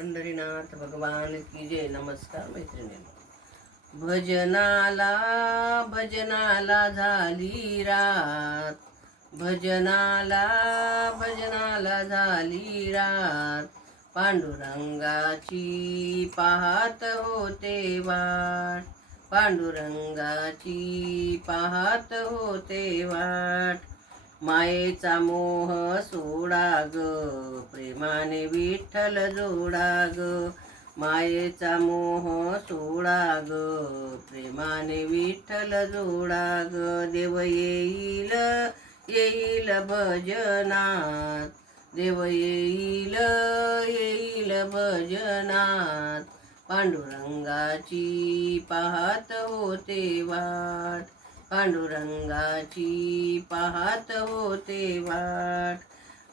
पंढरीनाथ भगवान की जय. नमस्कार मैत्रिणींनो. भजनाला भजनाला झाली रात, भजनाला भजनाला झाली रात, पांडुरंगाची पाहत होते वाट, पांडुरंगाची पाहत होते वाट. मायेचा मोह सोडा ग, प्रेमाने विठ्ठल जोडा ग. मायेचा मोह सोडा ग, प्रेमाने विठ्ठल जोडा ग. देव येईल येईल भजनात, देव येईल येईल भजनात, पांडुरंगाची पाहत होते वाट, पांडुरंगाची पाहत होते वाट.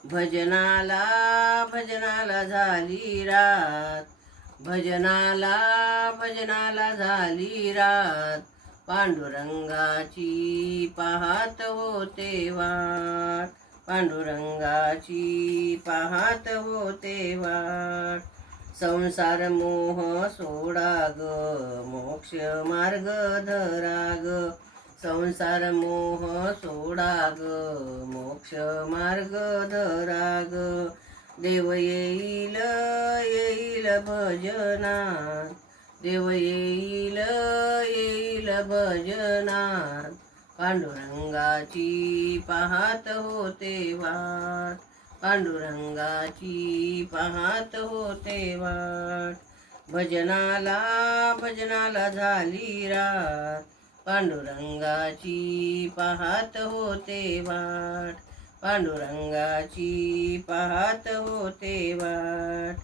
भजनाला भजनाला झाली रात, भजनाला भजनाला झाली रात, पांडुरंगाची पाहत होते वाट, पांडुरंगाची पाहत होते वाट. संसार मोह सोडा ग, मोक्ष मार्ग धरा ग. संसार मोह सोडा ग, मोक्ष मार्ग धरा ग. देव येईल येईल भजनात, देव येईल येईल भजनात, पांडुरंगाची पाहत होते वाट, पांडुरंगाची पाहत होते वाट. भजनाला भजनाला झाली रात, पांडुरंगाची पाहत होते वाट, पांडुरंगाची पाहत होते वाट.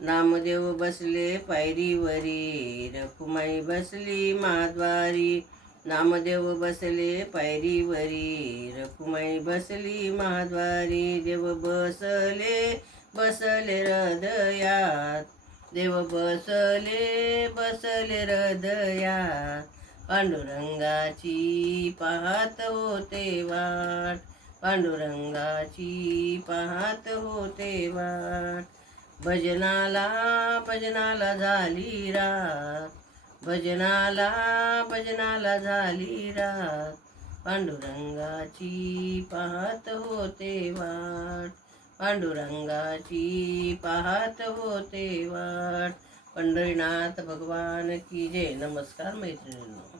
नामदेव बसले पायरीवरी, रखुमाई बसली माद्वारी. नामदेव बसले पायरीवरी, रखुमाई बसली माद्वारी. देव बसले बसले हृदयात, देव बसले बसले हृदयात, पांडुरंगाची पाहत होते वाट, पांडुरंगाची पाहत होते वाट. भजनाला भजनाला झाली रात, भजनाला भजनाला झाली रात, पांडुरंगाची पाहत होते वाट, पांडुरंगाची पाहत होते वाट. पंढरीनाथ भगवान की जय. नमस्कार मैत्रिणींनो.